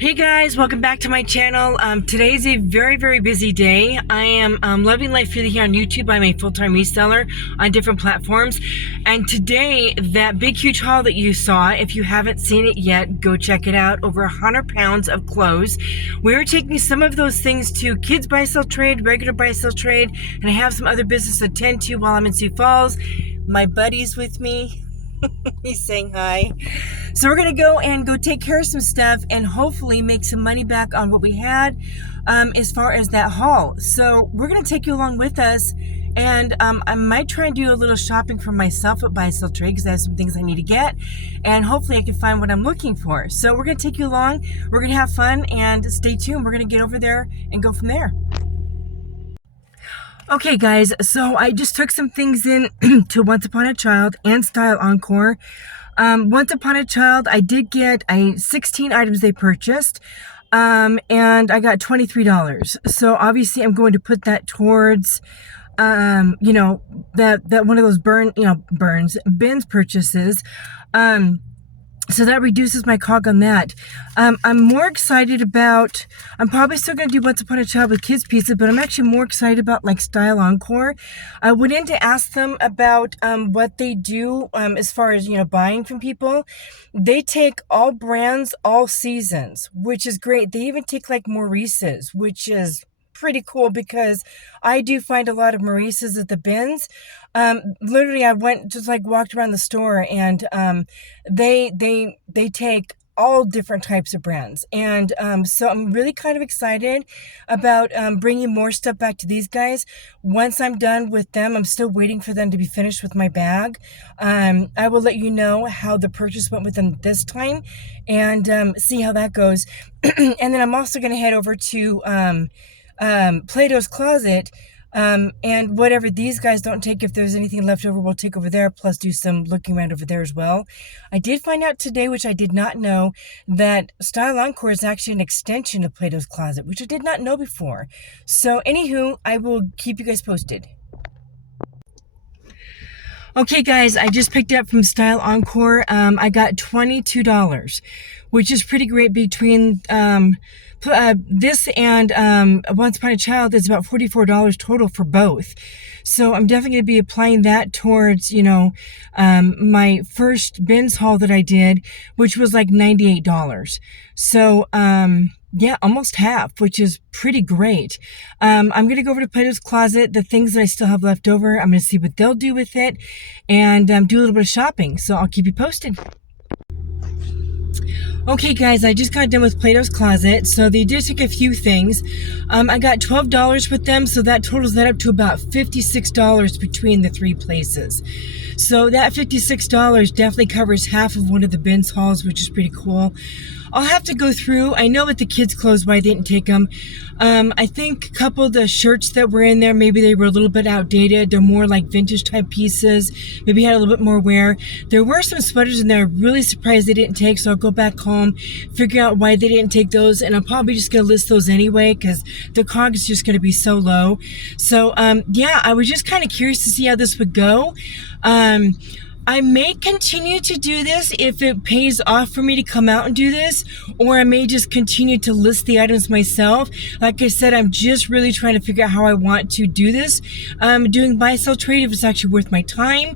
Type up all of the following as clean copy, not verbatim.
Hey guys, welcome back to my channel. Today's a very busy day. I am loving life really here on YouTube. I'm a full-time reseller on different platforms. And today, that big huge haul that you saw, if you haven't seen it yet, go check it out. Over 100 pounds of clothes. We're taking some of those things to kids buy sell trade, regular buy sell trade, and I have some other business to attend to while I'm in Sioux Falls. My buddy's with me. He's saying hi. So we're going to go take care of some stuff and hopefully make some money back on what we had as far as that haul. So we're going to take you along with us, and I might try and do a little shopping for myself at Buy Sell Trade because I have some things I need to get, and hopefully I can find what I'm looking for. So we're going to take you along. We're going to have fun, and stay tuned. We're going to get over there and go from there. Okay guys, so I just took some things in to Once Upon a Child and Style Encore. Once Upon a Child, I did get 16 items they purchased, and I got $23. So obviously I'm going to put that towards, that one of those bins purchases. So that reduces my cog on that. I'm more excited about, I'm probably still going to do Once Upon a Child with kids pieces, but I'm actually more excited about like Style Encore. I went in to ask them about what they do as far as, buying from people. They take all brands, all seasons, which is great. They even take like Maurice's, which is pretty cool because I do find a lot of Maurice's at the bins. Literally I walked around the store, and they take all different types of brands, and so I'm really kind of excited about bringing more stuff back to these guys. Once I'm done with them, I'm still waiting for them to be finished with my bag. I will let you know how the purchase went with them this time, and see how that goes. And then I'm also going to head over to Plato's Closet, and whatever these guys don't take, if there's anything left over, we'll take over there, plus do some looking around over there as well. I did find out today, which I did not know, that Style Encore is actually an extension of Plato's Closet, which I did not know before. So anywho, I will keep you guys posted. Okay guys, I just picked up from Style Encore. I got $22, which is pretty great. Between this and Once Upon a Child, is about $44 total for both. So I'm definitely going to be applying that towards, my first bins haul that I did, which was like $98. So, yeah, almost half, which is pretty great. I'm going to go over to Plato's Closet, the things that I still have left over. I'm going to see what they'll do with it, and do a little bit of shopping. So I'll keep you posted. Okay guys, I just got done with Plato's Closet, so they did take a few things. I got $12 with them, so that totals that up to about $56 between the three places. So that $56 definitely covers half of one of the bins hauls, which is pretty cool. I'll have to go through. I know with the kids' clothes why they didn't take them. I think a couple of the shirts that were in there, maybe they were a little bit outdated. They're more like vintage type pieces. Maybe had a little bit more wear. There were some sweaters in there. Really surprised they didn't take, so I'll go back home, figure out why they didn't take those, and I'm probably just going to list those anyway because the cog is just going to be so low. So, yeah, I was just kind of curious to see how this would go. I may continue to do this if it pays off for me to come out and do this, or I may just continue to list the items myself. Like I said, I'm just really trying to figure out how I want to do this. Doing buy sell trade, if it's actually worth my time,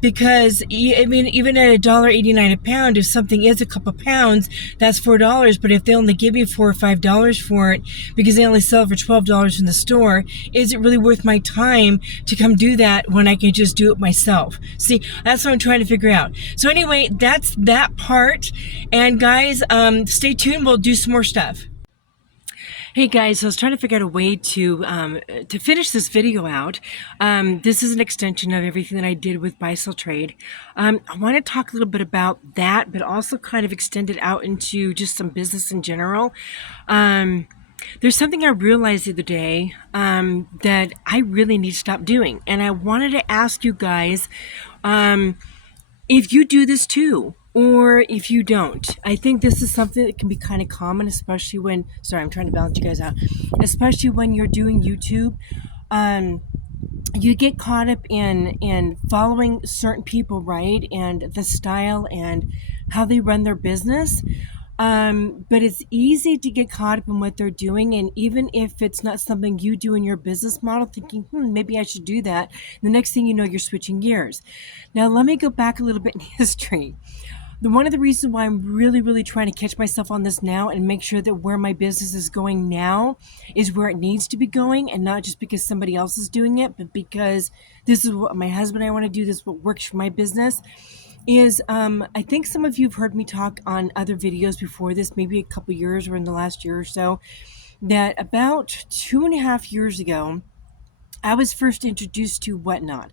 because I mean, even at $1.89 a pound, if something is a couple pounds, that's $4. But if they only give me $4 or $5 for it because they only sell it for $12 in the store, is it really worth my time to come do that when I can just do it myself? See, that's what I'm trying to figure out. So anyway, that's that part. And guys, stay tuned. We'll do some more stuff. Hey guys, so I was trying to figure out a way to finish this video out. This is an extension of everything that I did with Buy Sell Trade. I want to talk a little bit about that, but also kind of extend it out into just some business in general. There's something I realized the other day that I really need to stop doing. And I wanted to ask you guys if you do this too, or if you don't. I think this is something that can be kind of common, especially when, sorry, I'm trying to balance you guys out, especially when you're doing YouTube. You get caught up in following certain people, right? And the style and how they run their business. But it's easy to get caught up in what they're doing. And even if it's not something you do in your business model, thinking, maybe I should do that. The next thing you know, you're switching gears. Now, let me go back a little bit in history. One of the reasons why I'm really, really trying to catch myself on this now and make sure that where my business is going now is where it needs to be going, and not just because somebody else is doing it, but because this is what my husband and I want to do, this is what works for my business, is I think some of you have heard me talk on other videos before this, maybe a couple years or in the last year or so, that about 2.5 years ago, I was first introduced to Whatnot.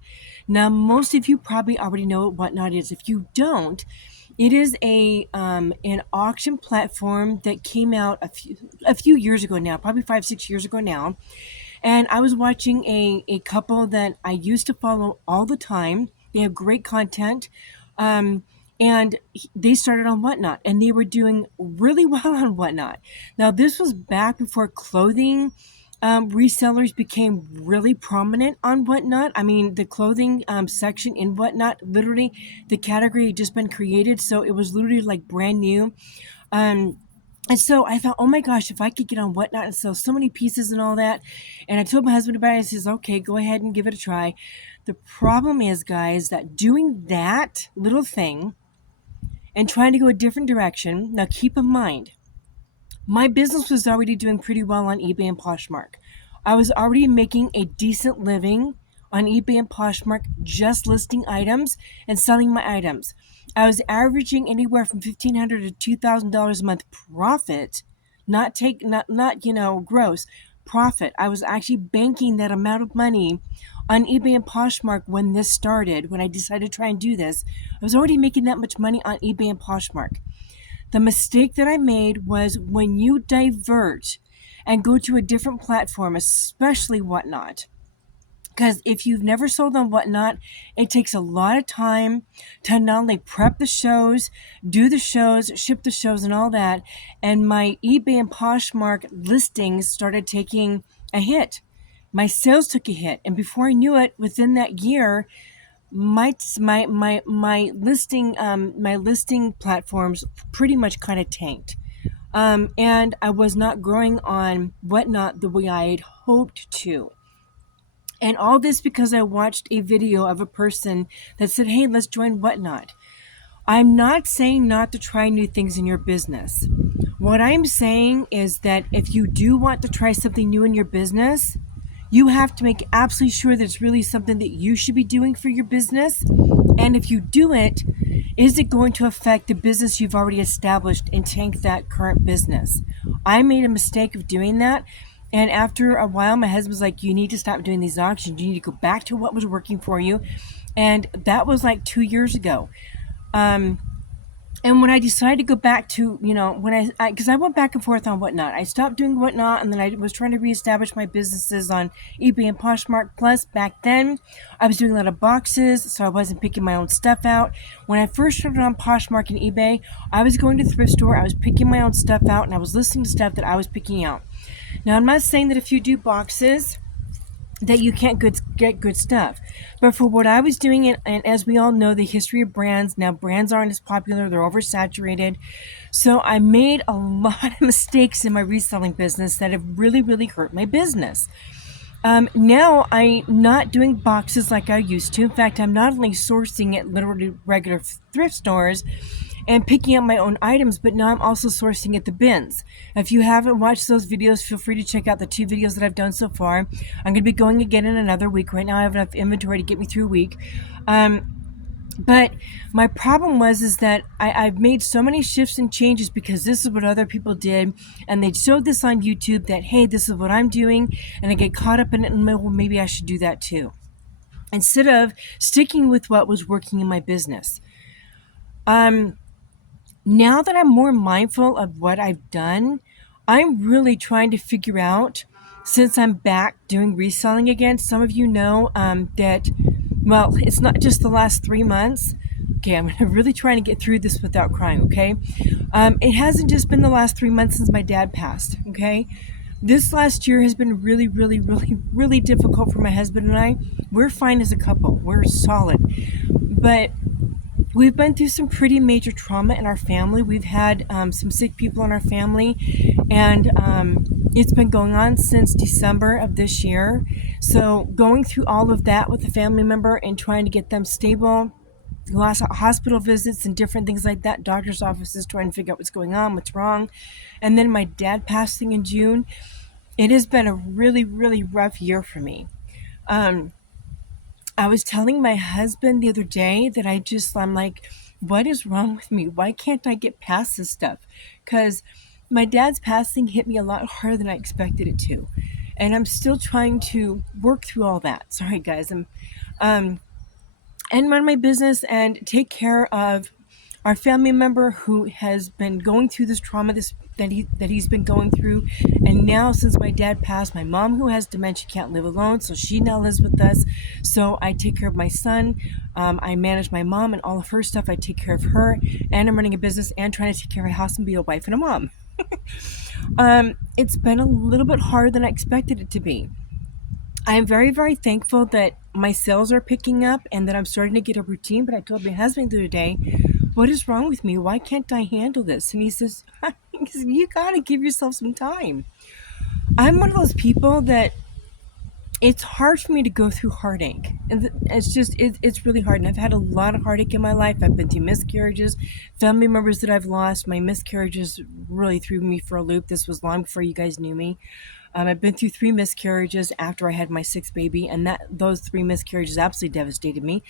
Now, most of you probably already know what Whatnot is. If you don't, it is an auction platform that came out a few years ago now, probably 5-6 years ago now. And I was watching a couple that I used to follow all the time. They have great content. And they started on Whatnot, and they were doing really well on Whatnot. Now, this was back before clothing resellers became really prominent on Whatnot. I mean, the clothing section in Whatnot, literally, the category had just been created, so it was literally like brand new. And so I thought, oh my gosh, if I could get on Whatnot and sell so many pieces and all that. And I told my husband about it. He says, okay, go ahead and give it a try. The problem is, guys, that doing that little thing and trying to go a different direction. Now, keep in mind, my business was already doing pretty well on eBay and Poshmark. I was already making a decent living on eBay and Poshmark just listing items and selling my items. I was averaging anywhere from $1,500 to $2,000 a month profit, not gross profit. I was actually banking that amount of money on eBay and Poshmark when this started. When I decided to try and do this, I was already making that much money on eBay and Poshmark. The mistake that I made was when you divert and go to a different platform, especially Whatnot. Because if you've never sold on Whatnot, it takes a lot of time to not only prep the shows, do the shows, ship the shows, and all that. And my eBay and Poshmark listings started taking a hit. My sales took a hit. And before I knew it, within that year, my listing platforms pretty much kind of tanked, and I was not growing on Whatnot the way I had hoped to. And all this because I watched a video of a person that said, hey, let's join Whatnot. I'm not saying not to try new things in your business. What I'm saying is that if you do want to try something new in your business, you have to make absolutely sure that it's really something that you should be doing for your business. And if you do it, is it going to affect the business you've already established and tank that current business? I made a mistake of doing that. And after a while, my husband was like, you need to stop doing these auctions. You need to go back to what was working for you. And that was like 2 years ago. And when I decided to go back to, because I went back and forth on Whatnot. I stopped doing Whatnot, and then I was trying to reestablish my businesses on eBay and Poshmark. Plus, back then, I was doing a lot of boxes, so I wasn't picking my own stuff out. When I first started on Poshmark and eBay, I was going to the thrift store, I was picking my own stuff out, and I was listening to stuff that I was picking out. Now, I'm not saying that if you do boxes, that you can't get good stuff. But for what I was doing, and as we all know, the history of brands, now brands aren't as popular, they're oversaturated. So I made a lot of mistakes in my reselling business that have really, really hurt my business. Now I'm not doing boxes like I used to. In fact, I'm not only sourcing at literally regular thrift stores and picking up my own items, but now I'm also sourcing at the bins. If you haven't watched those videos, feel free to check out the 2 videos that I've done so far. I'm going to be going again in another week. Right now I have enough inventory to get me through a week. But my problem is that I've made so many shifts and changes because this is what other people did, and they showed this on YouTube that, hey, this is what I'm doing, and I get caught up in it, and well, maybe I should do that too, instead of sticking with what was working in my business. Now that I'm more mindful of what I've done, I'm really trying to figure out, since I'm back doing reselling again, some of you know that, well, it's not just the last 3 months. Okay, I'm really trying to get through this without crying, okay? It hasn't just been the last 3 months since my dad passed, okay? This last year has been really, really, really, really difficult for my husband and I. We're fine as a couple. We're solid. But We've been through some pretty major trauma in our family. We've had some sick people in our family, and it's been going on since December of this year. So, going through all of that with a family member and trying to get them stable, lots of hospital visits and different things like that, doctor's offices trying to figure out what's going on, what's wrong. And then my dad passing in June. It has been a really, really rough year for me. Um, I was telling my husband the other day that I'm like, what is wrong with me? Why can't I get past this stuff? Because my dad's passing hit me a lot harder than I expected it to. And I'm still trying to work through all that. Sorry, guys. Um, and run my business and take care of our family member who has been going through this trauma that he's been going through. And now, since my dad passed, my mom, who has dementia, can't live alone, so she now lives with us. So I take care of my son. I manage my mom and all of her stuff. I take care of her, and I'm running a business and trying to take care of a house and be a wife and a mom. It's been a little bit harder than I expected it to be. I am very, very thankful that my sales are picking up and that I'm starting to get a routine. But I told my husband the other day, what is wrong with me? Why can't I handle this? And he says, you got to give yourself some time. I'm one of those people that it's hard for me to go through heartache. And it's really hard. And I've had a lot of heartache in my life. I've been through miscarriages, family members that I've lost. My miscarriages really threw me for a loop. This was long before you guys knew me. I've been through 3 miscarriages after I had my 6th baby, and those 3 miscarriages absolutely devastated me.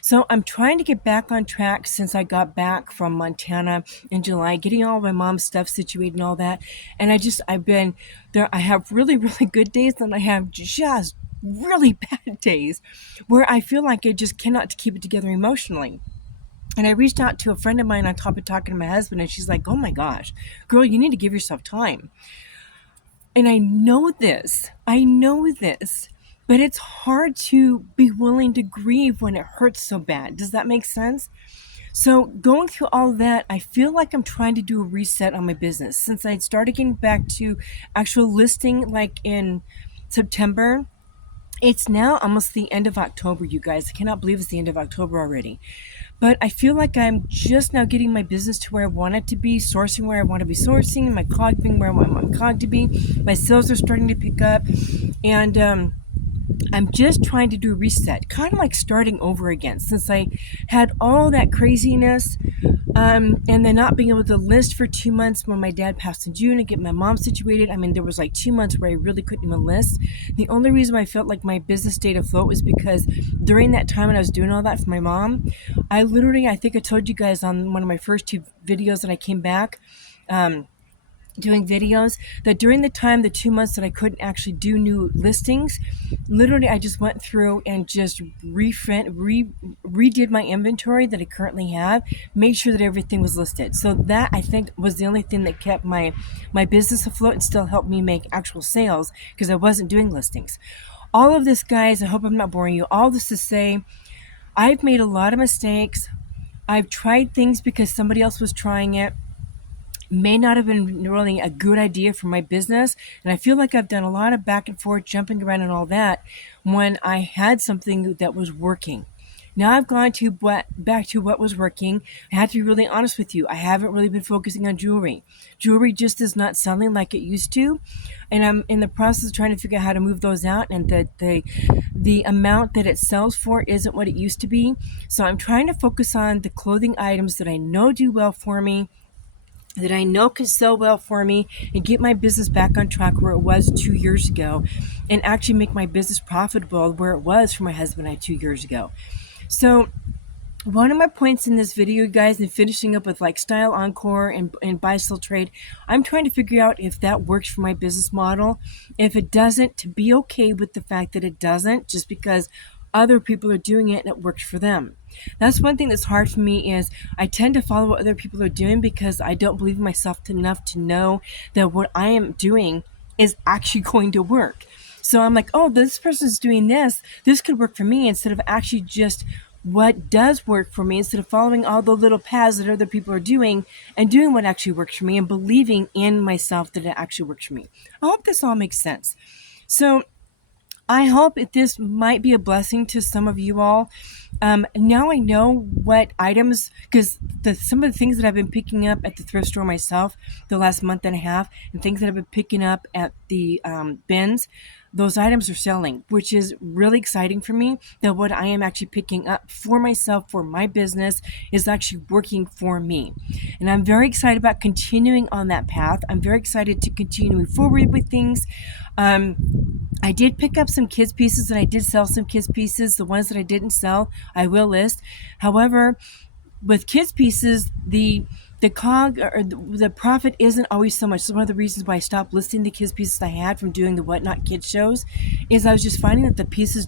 So I'm trying to get back on track since I got back from Montana in July, getting all my mom's stuff situated and all that. And I've been there. I have really, really good days, and I have just really bad days where I feel like I just cannot keep it together emotionally. And I reached out to a friend of mine on top of talking to my husband, and she's like, oh my gosh, girl, you need to give yourself time. And I know this, but it's hard to be willing to grieve when it hurts so bad. Does that make sense? So going through all that, I feel like I'm trying to do a reset on my business. Since I started getting back to actual listing like in September, it's now almost the end of October, you guys. I cannot believe it's the end of October already. But I feel like I'm just now getting my business to where I want it to be, sourcing where I want to be sourcing, my cog being where I want my cog to be. My sales are starting to pick up. And I'm just trying to do a reset, kind of like starting over again, since I had all that craziness, and then not being able to list for 2 months when my dad passed in June and get my mom situated. I mean, there was like 2 months where I really couldn't even list. The only reason I felt like my business stayed afloat was because during that time when I was doing all that for my mom, I think I told you guys on one of my first 2 videos that I came back, doing videos, that during the 2 months that I couldn't actually do new listings, literally I just went through and just redid my inventory that I currently have, made sure that everything was listed. So that, I think, was the only thing that kept my business afloat and still helped me make actual sales, because I wasn't doing listings. All of this, guys, I hope I'm not boring you. All this to say, I've made a lot of mistakes. I've tried things because somebody else was trying it. May not have been really a good idea for my business. And I feel like I've done a lot of back and forth, jumping around and all that, when I had something that was working. Now I've gone back to what was working. I have to be really honest with you. I haven't really been focusing on jewelry. Jewelry just is not selling like it used to. And I'm in the process of trying to figure out how to move those out. And the amount that it sells for isn't what it used to be. So I'm trying to focus on the clothing items that I know do well for me, that I know can sell well for me, and get my business back on track where it was 2 years ago, and actually make my business profitable where it was for my husband and I 2 years ago. So one of my points in this video, guys, and finishing up with like style encore and buy sell trade, I'm trying to figure out if that works for my business model. If it doesn't, to be okay with the fact that it doesn't, just because other people are doing it and it works for them. That's one thing that's hard for me, is I tend to follow what other people are doing because I don't believe in myself enough to know that what I am doing is actually going to work. So I'm like, oh, this person's doing this could work for me, instead of actually just what does work for me, instead of following all the little paths that other people are doing and doing what actually works for me and believing in myself that it actually works for me. I hope this all makes sense. So I hope that this might be a blessing to some of you all. Now I know what items, because some of the things that I've been picking up at the thrift store myself the last month and a half, and things that I've been picking up at the bins, those items are selling, which is really exciting for me. That what I am actually picking up for myself, for my business, is actually working for me. And I'm very excited about continuing on that path. I'm very excited to continue moving forward with things. I did pick up some kids pieces and I did sell some kids pieces. The ones that I didn't sell, I will list. However, with kids pieces, the cog or the profit isn't always so much. So one of the reasons why I stopped listing the kids pieces I had from doing the Whatnot Kids shows is I was just finding that the pieces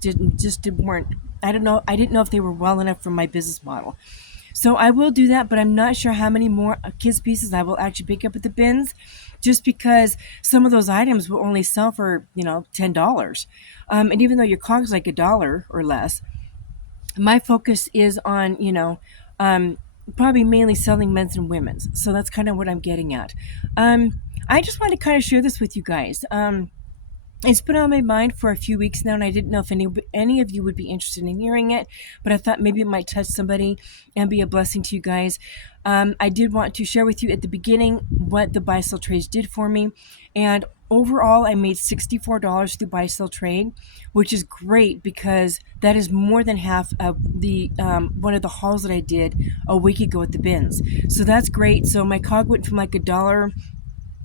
weren't. I don't know. I didn't know if they were well enough for my business model. So I will do that, but I'm not sure how many more kids pieces I will actually pick up at the bins, just because some of those items will only sell for $10, and even though your cog's like $1 or less, my focus is on probably mainly selling men's and women's. So that's kind of what I'm getting at. I just want to kind of share this with you guys. It's been on my mind for a few weeks now, and I didn't know if any of you would be interested in hearing it, but I thought maybe it might touch somebody and be a blessing to you guys. I did want to share with you at the beginning what the buy-sell trades did for me, and overall, I made $64 through buy-sell trade, which is great because that is more than half of the one of the hauls that I did a week ago at the bins. So that's great. So my cog went from like $1,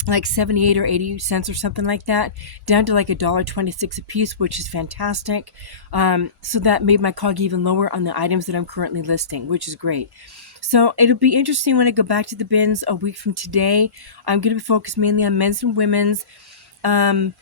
like 78 or 80 cents or something like that, down to like $1.26 a piece, which is fantastic. So that made my cog even lower on the items that I'm currently listing, which is great. So it'll be interesting when I go back to the bins a week from today. I'm going to be focused mainly on men's and women's. And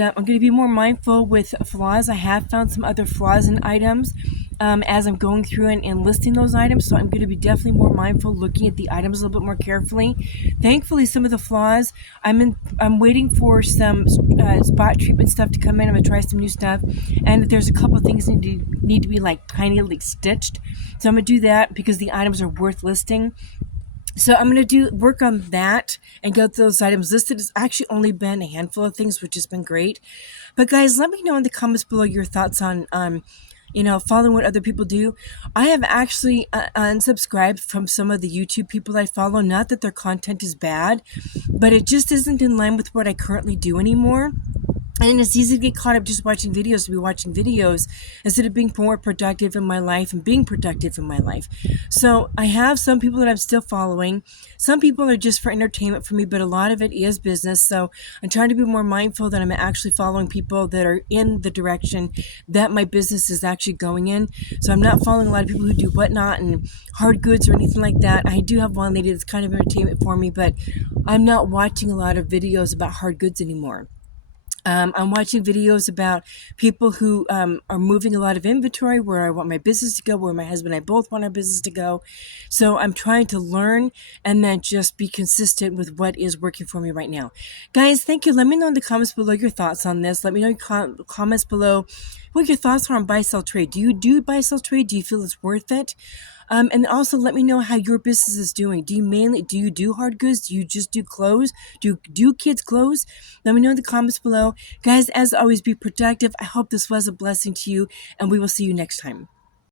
I'm going to be more mindful with flaws. I have found some other flaws in items as I'm going through and listing those items. So I'm going to be definitely more mindful, looking at the items a little bit more carefully. Thankfully, some of the flaws, I'm waiting for some spot treatment stuff to come in. I'm going to try some new stuff. And there's a couple of things that need to be like kind of like stitched. So I'm going to do that because the items are worth listing. So I'm going to work on that and go through those items listed. It's actually only been a handful of things, which has been great. But guys, let me know in the comments below your thoughts on, following what other people do. I have actually unsubscribed from some of the YouTube people I follow. Not that their content is bad, but it just isn't in line with what I currently do anymore. And it's easy to get caught up just watching videos to be watching videos instead of being more productive in my life and being productive in my life. So I have some people that I'm still following. Some people are just for entertainment for me, but a lot of it is business. So I'm trying to be more mindful that I'm actually following people that are in the direction that my business is actually going in. So I'm not following a lot of people who do Whatnot and hard goods or anything like that. I do have one lady that's kind of entertainment for me, but I'm not watching a lot of videos about hard goods anymore. I'm watching videos about people who are moving a lot of inventory, where I want my business to go, where my husband and I both want our business to go. So I'm trying to learn and then just be consistent with what is working for me right now. Guys, thank you. Let me know in the comments below your thoughts on this. Let me know in your comments below what your thoughts are on buy-sell trade. Do you do buy-sell trade? Do you feel it's worth it? And also let me know how your business is doing. Do you do hard goods? Do you just do clothes? Do you do kids' clothes? Let me know in the comments below. Guys, as always, be productive. I hope this was a blessing to you, and we will see you next time.